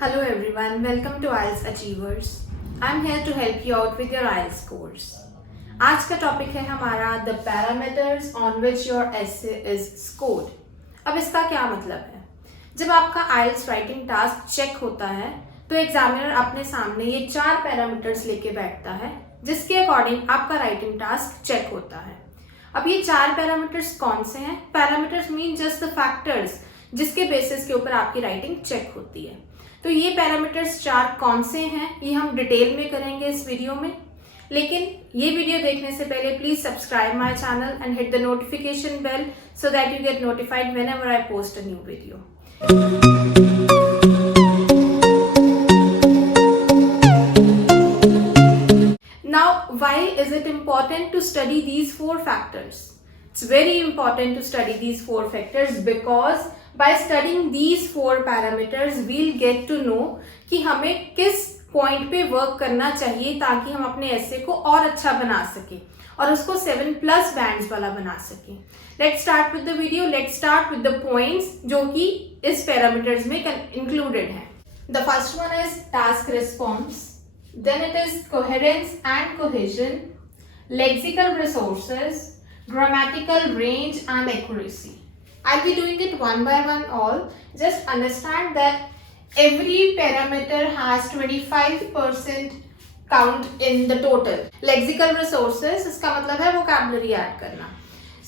Hello everyone, welcome to IELTS Achievers. I'm here to help you out with your IELTS course. आज का topic है हमारा The parameters on which your essay is scored. अब इसका क्या मतलब है? जब आपका IELTS राइटिंग टास्क चेक होता है तो एग्जामिनर अपने सामने ये 4 पैरामीटर्स लेके बैठता है जिसके अकॉर्डिंग आपका राइटिंग टास्क चेक होता है। अब ये 4 पैरामीटर्स कौन से हैं? Parameters mean just the factors जिसके बेसिस के ऊपर आपकी राइटिंग चेक होती है। तो ये पैरामीटर्स 4 कौन से हैं ये हम डिटेल में करेंगे इस वीडियो में। लेकिन ये वीडियो देखने से पहले please subscribe my channel and hit the notification bell so that you get notified whenever I post a new video. Now, why is it important to study these 4 factors? It's very important to study these 4 factors because by studying these 4 parameters, we'll get to know कि हमें किस point पे work करना चाहिए ताकि हम अपने ऐसे को और अच्छा बना सके और उसको 7+ बैंड्स वाला बना सके। Let's start with the video. Let's start with the points जो कि इस पैरामीटर्स में इंक्लूडेड हैं। The first one is task response. Then it is coherence and cohesion, lexical resources, grammatical range and accuracy. I'll be doing it one by one all. Just understand that every parameter has 25% count in the total. Lexical resources इसका मतलब है vocabulary add करना।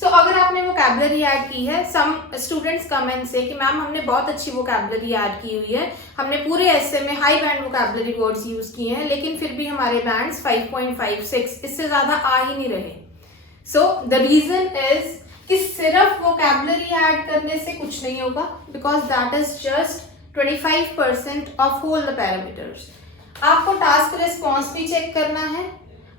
So अगर आपने vocabulary add की है, some students come and say कि ma'am हमने बहुत अच्छी vocabulary ऐड की हुई है, हमने पूरे ऐसे में high band vocabulary words use किए हैं लेकिन फिर भी हमारे बैंड्स 5.56 इससे ज़्यादा आ ही नहीं रहे। So the reason is कि सिर्फ वोकैबुलरी ऐड करने से कुछ नहीं होगा because that is just 25% of whole the parameters. आपको टास्क रिस्पॉन्स भी चेक करना है,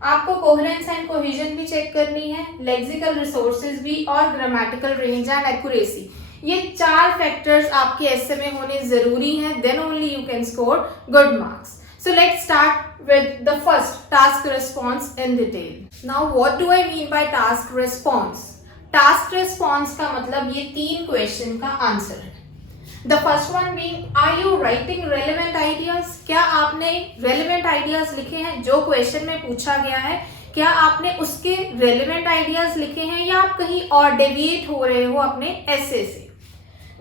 आपको कोहेरेंस एंड कोहेजन भी चेक करनी है, लेक्सिकल रिसोर्सेज भी और ग्रामेटिकल रेंज एंड एक्यूरेसी। ये 4 फैक्टर्स आपके एसे में होने जरूरी हैं, then only you can score good marks. So let's start with the first task response in detail. Now what do I mean by task response? Task response का मतलब ये 3 question का आंसर है। The first one being are you writing relevant ideas? क्या आपने relevant ideas लिखे हैं? जो क्वेश्चन में पूछा गया है क्या आपने उसके रेलेवेंट आइडियाज लिखे हैं या आप कहीं और डेविएट हो रहे हो अपने एसे से?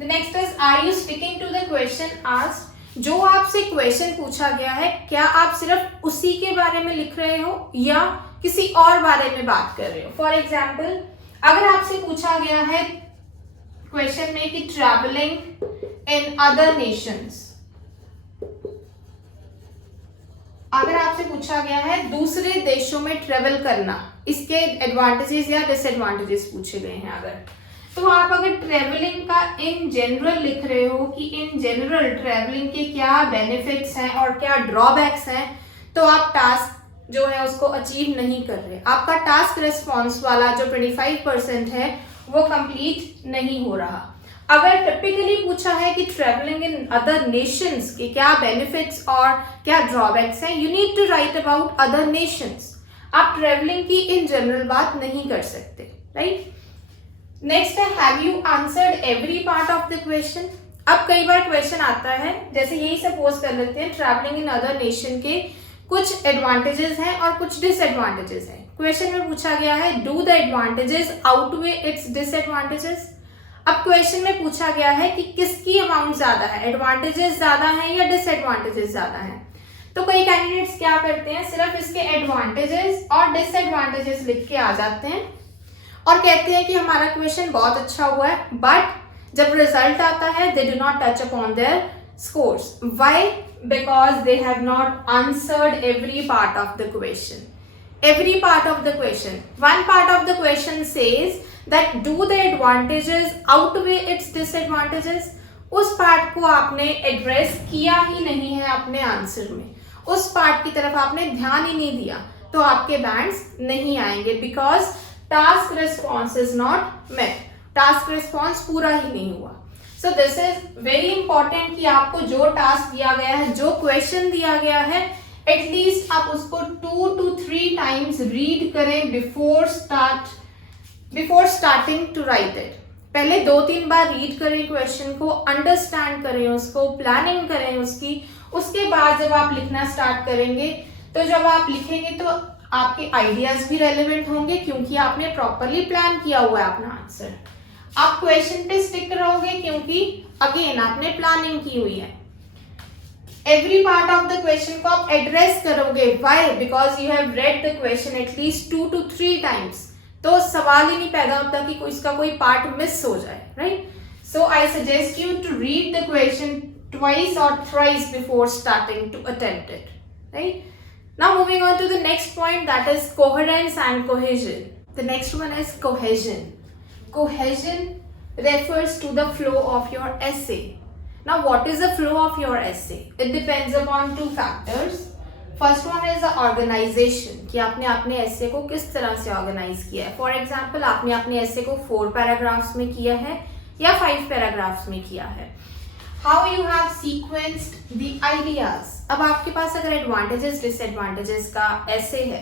The next is are you sticking to the question asked? जो आपसे क्वेश्चन पूछा गया है क्या आप सिर्फ उसी के बारे में लिख रहे हो या किसी और बारे में बात कर रहे हो? फॉर एग्जाम्पल अगर आपसे पूछा गया है क्वेश्चन में कि ट्रैवलिंग इन अदर नेशंस, अगर आपसे पूछा गया है दूसरे देशों में ट्रेवल करना, इसके एडवांटेजेस या डिसएडवांटेजेस पूछे गए हैं अगर, तो आप अगर ट्रेवलिंग का इन जनरल लिख रहे हो कि इन जनरल ट्रेवलिंग के क्या बेनिफिट्स हैं और क्या ड्रॉबैक्स हैं तो आप टास्क जो है उसको अचीव नहीं कर रहे। आपका टास्क रिस्पॉन्स वाला जो 25% है वो कंप्लीट नहीं हो रहा। अगर टिपिकली पूछा है कि ट्रेवलिंग इन अदर नेशंस के क्या बेनिफिट्स और क्या ड्रॉबैक्स हैं, you need to write about other nations. आप ट्रेवलिंग की इन जनरल बात नहीं कर सकते, राइट? नेक्स्ट है have you answered every part of the question? अब कई बार क्वेश्चन आता है जैसे यही सपोज कर लेते हैं ट्रैवलिंग इन अदर नेशन के कुछ एडवांटेजेस हैं और कुछ डिसएडवांटेजेस हैं। क्वेश्चन में पूछा गया है do the advantages outweigh it's disadvantages. अब क्वेश्चन में पूछा गया है कि किसकी अमाउंट ज्यादा है, एडवांटेजेस ज्यादा है या डिसएडवांटेजेस ज्यादा है। तो कई कैंडिडेट्स क्या करते हैं सिर्फ इसके एडवांटेजेस और डिसएडवांटेजेस लिख के आ जाते हैं और कहते हैं कि हमारा क्वेश्चन बहुत अच्छा हुआ है, बट जब रिजल्ट आता है they do not touch upon their scores. Why? Because they have not answered every part of the question. Every part of the question. One part of the question says that do the advantages outweigh its disadvantages? उस part को आपने address किया ही नहीं है अपने answer में, उस part की तरफ आपने ध्यान ही नहीं दिया तो आपके बैंड्स नहीं आएंगे because task response is not met. Task response पूरा ही नहीं हुआ। So this is very important कि आपको जो टास्क दिया गया है, जो क्वेश्चन दिया गया है, एटलीस्ट आप उसको 2 to 3 टाइम्स रीड करें before starting to write it. पहले 2-3 बार रीड करें क्वेश्चन को, अंडरस्टैंड करें उसको, प्लानिंग करें उसकी, उसके बाद जब आप लिखना स्टार्ट करेंगे तो जब आप लिखेंगे तो आपके आइडियाज भी रेलेवेंट होंगे क्योंकि आपने प्रॉपरली प्लान किया हुआ है अपना आंसर। आप क्वेश्चन पे स्टिक रहोगे क्योंकि अगेन आपने प्लानिंग की हुई है। Every part of the question को आप एड्रेस करोगे। Why? Because you have read the question at least 2 to 3 times. तो सवाल ही नहीं पैदा होता कि इसका कोई पार्ट मिस हो जाए, right? So I suggest you to read the question twice or thrice before starting to attempt it, right? Now moving on to the next point, that is coherence and cohesion. The next one is cohesion. Cohesion refers to the flow of your essay. Now what is the flow of your essay? It depends upon two factors. First one is the organization, कि आपने अपने ऐसे को किस तरह से organise किया है। फॉर एग्जाम्पल आपने अपने ऐसे को 4 पैराग्राफ्स में किया है या 5 पैराग्राफ्स में किया है। How you have sequenced the ideas. अब आपके पास अगर एडवांटेजेस डिसएडवांटेजेस का ऐसे है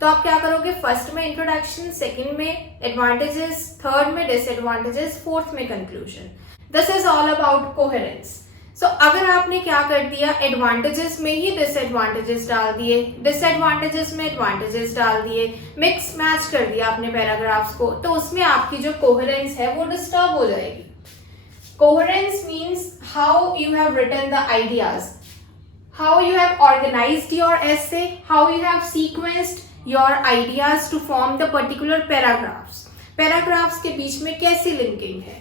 तो आप क्या करोगे? फर्स्ट में इंट्रोडक्शन, सेकंड में एडवांटेजेस, थर्ड में डिसएडवांटेजेस, फोर्थ में conclusion. This is all about coherence. So अगर आपने क्या कर दिया, एडवांटेजेस में ही डिसएडवांटेजेस डाल दिए, डिसएडवांटेजेस में एडवांटेजेस डाल दिए, मिक्स मैच कर दिया अपने पैराग्राफ्स को, तो उसमें आपकी जो कोहेरेंस है वो डिस्टर्ब हो जाएगी। Coherence means how you have written the ideas, how you have organized your essay, how you have sequenced your ideas to form the particular paragraphs. Paragraphs के बीच में कैसी लिंकिंग है?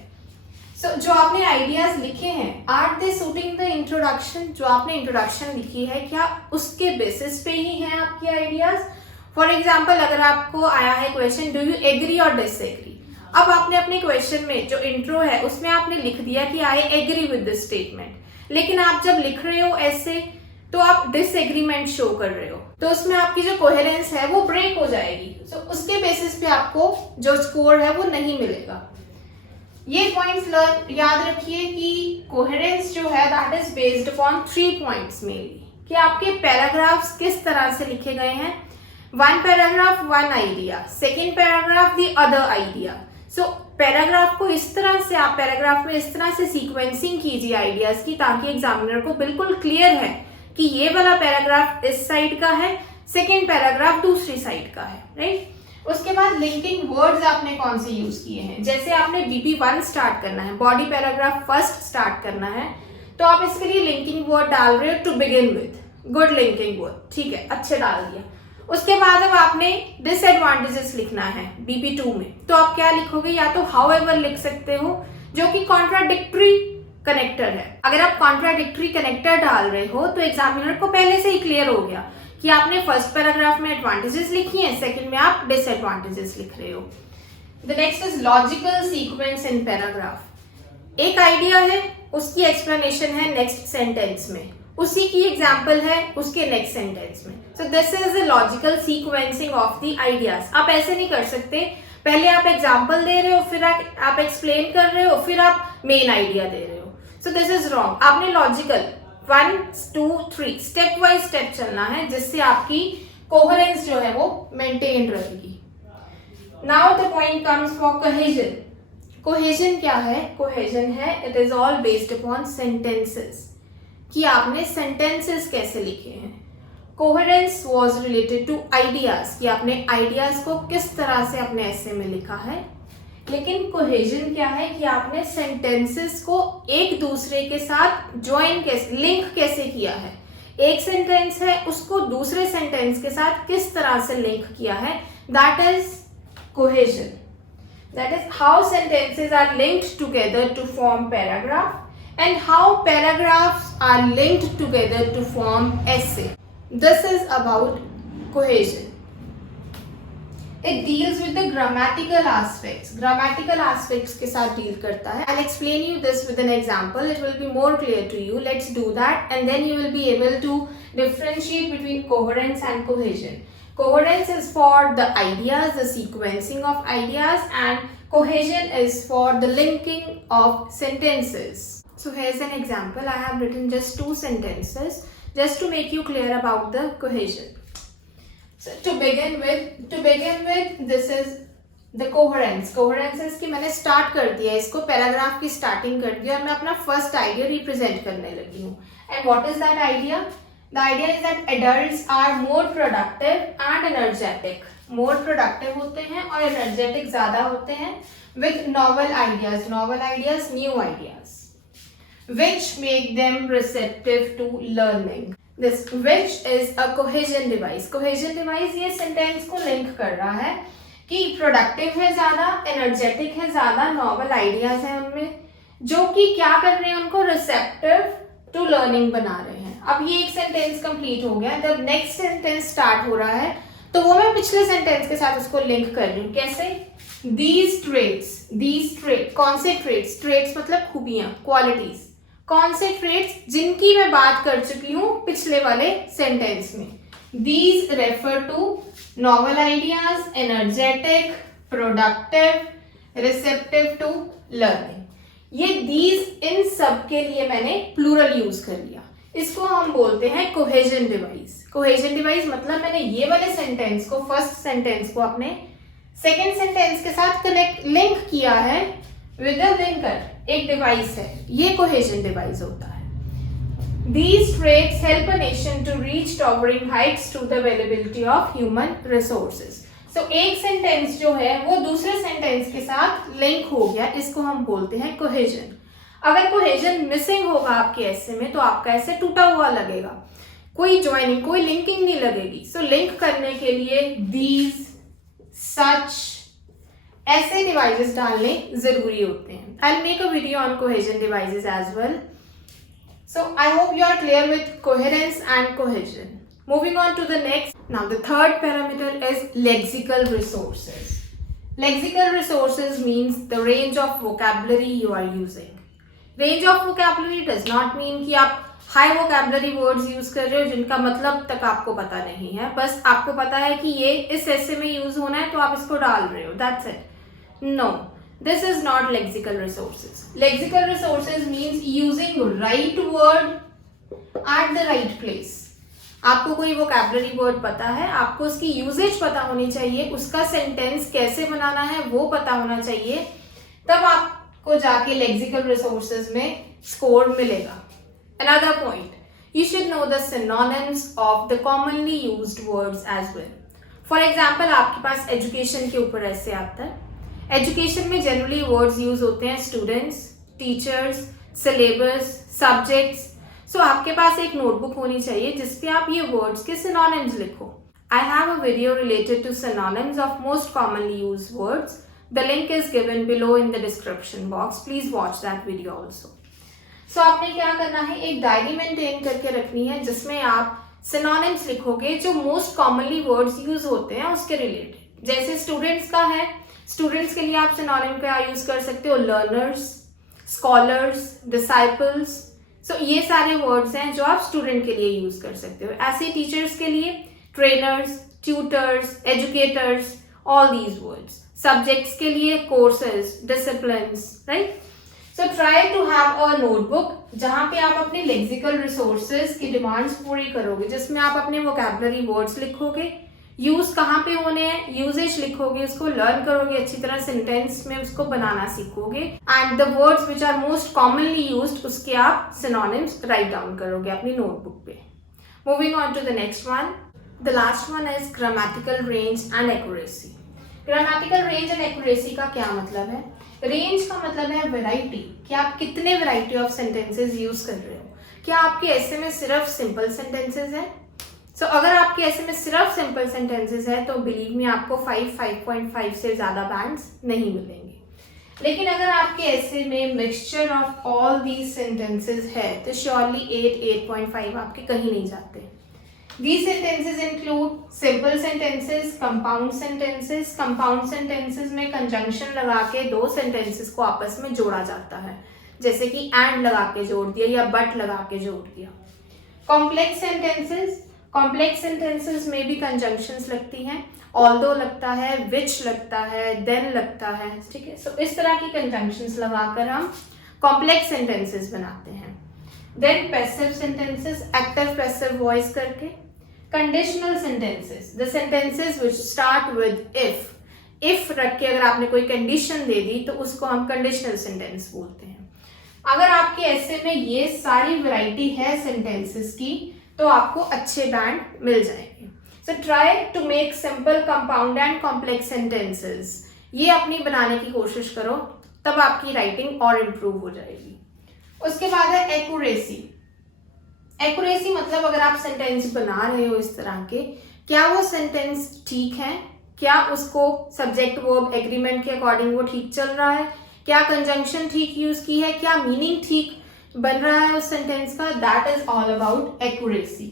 So जो आपने ideas लिखे हैं, are they suiting the introduction? जो आपने introduction लिखी है, क्या उसके basis पे ही हैं आपकी ideas? For example, अगर आपको आया है question, do you agree or disagree? अब आपने अपने क्वेश्चन में जो इंट्रो है उसमें आपने लिख दिया कि I agree with this statement, लेकिन आप जब लिख रहे हो ऐसे तो आप डिसएग्रीमेंट शो कर रहे हो, तो उसमें आपकी जो कोहेरेंस है वो ब्रेक हो जाएगी। सो उसके बेसिस पे आपको जो स्कोर है वो नहीं मिलेगा। ये पॉइंट्स याद रखिए कि कोहेरेंस जो है that is based upon 3 points mainly, कि आपके पैराग्राफ्स किस तरह से लिखे गए हैं। 1 paragraph 1 idea, second paragraph the other idea. So paragraph को इस तरह से आप पैराग्राफ में इस तरह से सीक्वेंसिंग कीजिए आइडियाज की, ताकि एग्जामिनर को बिल्कुल क्लियर है कि ये वाला पैराग्राफ इस साइड का है, सेकेंड पैराग्राफ दूसरी साइड का है, राइट? उसके बाद लिंकिंग वर्ड्स आपने कौन से यूज किए हैं। जैसे आपने BP1 स्टार्ट करना है, बॉडी पैराग्राफ फर्स्ट स्टार्ट करना है, तो आप इसके लिए लिंकिंग वर्ड डाल रहे हो to begin with, good linking word, ठीक है, अच्छे डाल दिया। उसके बाद अब आपने डिसएडवांटेजेस लिखना है BP2 में, तो आप क्या लिखोगे? या तो हाउएवर लिख सकते हो जो कि कॉन्ट्राडिक्टरी कनेक्टर है। अगर आप कॉन्ट्राडिक्टरी कनेक्टर डाल रहे हो तो एग्जामिनर को पहले से ही क्लियर हो गया कि आपने फर्स्ट पैराग्राफ में एडवांटेजेस लिखी हैं, सेकंड में आप डिसएडवांटेजेस लिख रहे हो। The next is logical sequence in paragraph. एक आइडिया है, उसकी एक्सप्लेनेशन है नेक्स्ट सेंटेंस में, उसी की एग्जाम्पल है उसके नेक्स्ट सेंटेंस में। सो this is the logical sequencing of the ideas. आप ऐसे नहीं कर सकते, पहले आप एग्जाम्पल दे रहे हो, फिर आप एक्सप्लेन कर रहे हो, फिर आप मेन आइडिया दे रहे हो। सो दिस इज रॉन्ग। आपने लॉजिकल 1 2 3 स्टेप बाय स्टेप चलना है, जिससे आपकी कोहेरेंस जो है वो मेंटेन रहेगी। Now the point comes for cohesion. Cohesion क्या है? कोहेजन है it is all based upon sentences, कि आपने सेंटेंसेस कैसे लिखे हैं। Coherence was related to ideas, कि आपने आइडियाज को किस तरह से अपने ऐसे में लिखा है। लेकिन कोहेजन क्या है कि आपने सेंटेंसेस को एक दूसरे के साथ ज्वाइन कैसे, लिंक कैसे किया है। एक सेंटेंस है उसको दूसरे सेंटेंस के साथ किस तरह से लिंक किया है, that is cohesion. That is how sentences are linked together to form paragraph and how paragraphs are linked together to form essay. This is about cohesion. It deals with the grammatical aspects. Grammatical aspects के साथ deal करता है. I'll explain you this with an example. It will be more clear to you. Let's do that, and then you will be able to differentiate between coherence and cohesion. Coherence is for the ideas, the sequencing of ideas, and cohesion is for the linking of sentences. So here's an example. I have written just 2 sentences just to make you clear about the cohesion. So to begin with, this is the coherence. Coherence is कि मैंने start कर दिया, इसको paragraph की starting कर दी और मैं अपना फर्स्ट आइडिया रिप्रेजेंट करने लगी हूँ। And what is that idea? The idea is that adults are more productive and energetic. More productive होते हैं और energetic ज़्यादा होते हैं with novel ideas, new ideas, which make them receptive to learning. This which is a cohesion device. Cohesion device ये sentence को link कर रहा है कि productive है ज़्यादा, energetic है ज़्यादा, novel ideas हैं उनमें, जो कि क्या कर रहे हैं, उनको receptive to learning बना रहे हैं. अब ये एक सेंटेंस कंप्लीट हो गया, जब नेक्स्ट सेंटेंस स्टार्ट हो रहा है तो वो मैं पिछले सेंटेंस के साथ उसको लिंक कर रही हूँ. कैसे? These traits, कौन से traits? Traits मतलब खूबियां, qualities. कौन से traits जिनकी मैं बात कर चुकी हूँ पिछले वाले सेंटेंस में. These refer to novel ideas, energetic, productive, receptive to learning. ये these इन सब के लिए मैंने प्लूरल यूज कर लिया. इसको हम बोलते हैं कोहेजन डिवाइस. कोहेजन डिवाइस मतलब मैंने ये वाले सेंटेंस को, फर्स्ट सेंटेंस को अपने सेकेंड सेंटेंस के साथ कनेक्ट, लिंक किया है विद अ लिंकर. एक डिवाइस है, ये कोहेजन डिवाइस होता है. These traits help a nation to reach towering heights through the availability of human resources. So एक सेंटेंस जो है वो दूसरे सेंटेंस के साथ लिंक हो गया, इसको हम बोलते हैं कोहेजन. अगर कोहेजन मिसिंग होगा आपके ऐसे में तो आपका ऐसे टूटा हुआ लगेगा, कोई ज्वाइनिंग, कोई लिंकिंग नहीं लगेगी. सो लिंक करने के लिए these, such ऐसे डिवाइसेस डालने जरूरी होते हैं. I'll make a video on cohesion devices as well. So I hope you are clear with coherence and cohesion. Moving on to the next. Now the third parameter is lexical resources. Lexical resources means the range of vocabulary you are using. Range of vocabulary does not mean कि आप high vocabulary words use कर रहे हो जिनका मतलब तक आपको पता नहीं है. बस आपको पता है कि ये इस ऐसे में यूज होना है तो आप इसको डाल रहे हो. That's it. No. This is not lexical resources. Lexical resources means using right word at the right place. आपको कोई vocabulary word पता है, आपको उसकी usage पता होनी चाहिए, उसका sentence कैसे बनाना है वो पता होना चाहिए, तब आपको जाके lexical resources में score मिलेगा. Another point, you should know the synonyms of the commonly used words as well. For example, आपके पास education के ऊपर ऐसे आता है. एजुकेशन में जनरली वर्ड्स यूज होते हैं स्टूडेंट्स, टीचर्स, सिलेबस, सब्जेक्ट्स. सो आपके पास एक नोटबुक होनी चाहिए जिसपे आप ये वर्ड्स के सिनोनिम्स लिखो. I have a video related to synonyms of most commonly used words. The link is given below in the description box. Please watch that video also. So आपने क्या करना है, एक डायरी मेंटेन करके रखनी है जिसमें आप सिनोनिम्स लिखोगे जो मोस्ट कॉमनली वर्ड्स यूज होते हैं उसके रिलेटेड. जैसे स्टूडेंट्स का है, स्टूडेंट्स के लिए आप सिनोनिम का यूज कर सकते हो लर्नर्स, स्कॉलर्स, डिसाइपल्स. सो ये सारे वर्ड्स हैं जो आप स्टूडेंट के लिए यूज कर सकते हो. ऐसे टीचर्स के लिए trainers, tutors, educators, all these words. Subjects के लिए courses, disciplines, right. So try to have a notebook जहां पे आप अपने लेक्सिकल रिसोर्सेज की डिमांड्स पूरी करोगे, जिसमें आप अपने वोकैबुलरी वर्ड्स लिखोगे, यूज कहाँ पे होने हैं, यूजेज लिखोगे, उसको लर्न करोगे अच्छी तरह, सेंटेंस में उसको बनाना सीखोगे, and the words which are most commonly used उसके आप सिनोनिम्स राइट डाउन करोगे अपनी नोटबुक पे. Moving on to the next one. The last one is grammatical range and accuracy. Grammatical range and accuracy का क्या मतलब है? रेंज का मतलब है वैरायटी, कि आप कितने वैरायटी ऑफ सेंटेंसेस यूज कर रहे हो. क्या आपके ऐसे में सिर्फ सिंपल सेंटेंसेस है? सो अगर आपके ऐसे में सिर्फ सिंपल सेंटेंसेस है तो बिलीव मी आपको 5.5 से ज़्यादा बैंड्स नहीं मिलेंगे. लेकिन अगर आपके ऐसे में mixture of all these sentences है तो श्योरली 8.5 आपके कहीं नहीं जाते. These sentences include simple sentences, compound sentences. Compound sentences में कंजंक्शन लगा के दो सेंटेंसेस को आपस में जोड़ा जाता है, जैसे कि एंड लगा के जोड़ दिया या बट लगा के जोड़ दिया. कॉम्प्लेक्स सेंटेंसेस, कॉम्प्लेक्स सेंटेंसेस में भी कंजंक्शंस लगती हैं, ऑल्दो लगता है, विच लगता है, देन लगता है, ठीक है. सो इस तरह की कंजंक्शंस लगाकर हम कॉम्प्लेक्स सेंटेंसेस बनाते हैं. Then passive sentences, active passive voice करके. Conditional sentences, the sentences which start with if. If रख के अगर आपने कोई कंडीशन दे दी तो उसको हम कंडीशनल सेंटेंस बोलते हैं. अगर आपके ऐसे में ये सारी वैरायटी है सेंटेंसेस की तो आपको अच्छे बैंड मिल जाएंगे। So try to make simple, compound and complex sentences. ये अपनी बनाने की कोशिश करो, तब आपकी राइटिंग और इम्प्रूव हो जाएगी। उसके बाद है एक्यूरेसी। एक्यूरेसी मतलब अगर आप सेंटेंस बना रहे हो इस तरह के, क्या वो सेंटेंस ठीक है, क्या उसको सब्जेक्ट वर्ब एग्रीमेंट के अकॉर्डिंग वो ठीक चल रहा है, क्या कंजंक्शन ठीक यूज की है, क्या मीनिंग ठीक बन रहा है उस सेंटेंस का। That is all about accuracy.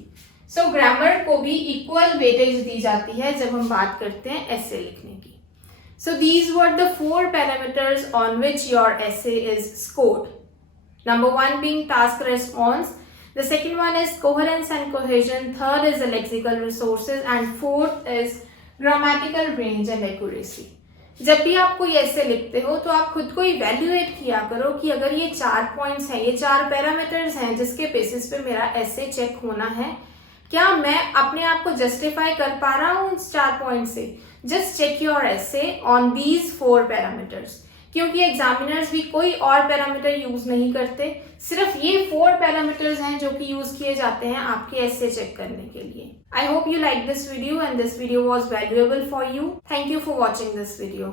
So grammar को भी इक्वल वेटेज दी जाती है जब हम बात करते हैं एसे लिखने की। So these were the 4 parameters on which your essay is scored. Number 1 being task response. The second one is coherence and cohesion. Third is the lexical resources. And fourth is grammatical range and accuracy. जब भी आप कोई ऐसे लिखते हो तो आप खुद को इवेल्युएट किया करो कि अगर ये 4 पॉइंट्स हैं, ये 4 पैरामीटर्स हैं जिसके बेसिस पे मेरा ऐसे चेक होना है, क्या मैं अपने आप को जस्टिफाई कर पा रहा हूँ उस 4 पॉइंट से। जस्ट चेक योर ऐसे ऑन दीज 4 पैरामीटर्स, क्योंकि एग्जामिनर्स भी कोई और पैरामीटर यूज नहीं करते, सिर्फ ये 4 पैरामीटर्स हैं जो कि यूज किए जाते हैं आपके ऐसे चेक करने के लिए। I hope you like this video and this video was valuable for you. Thank you for watching this video.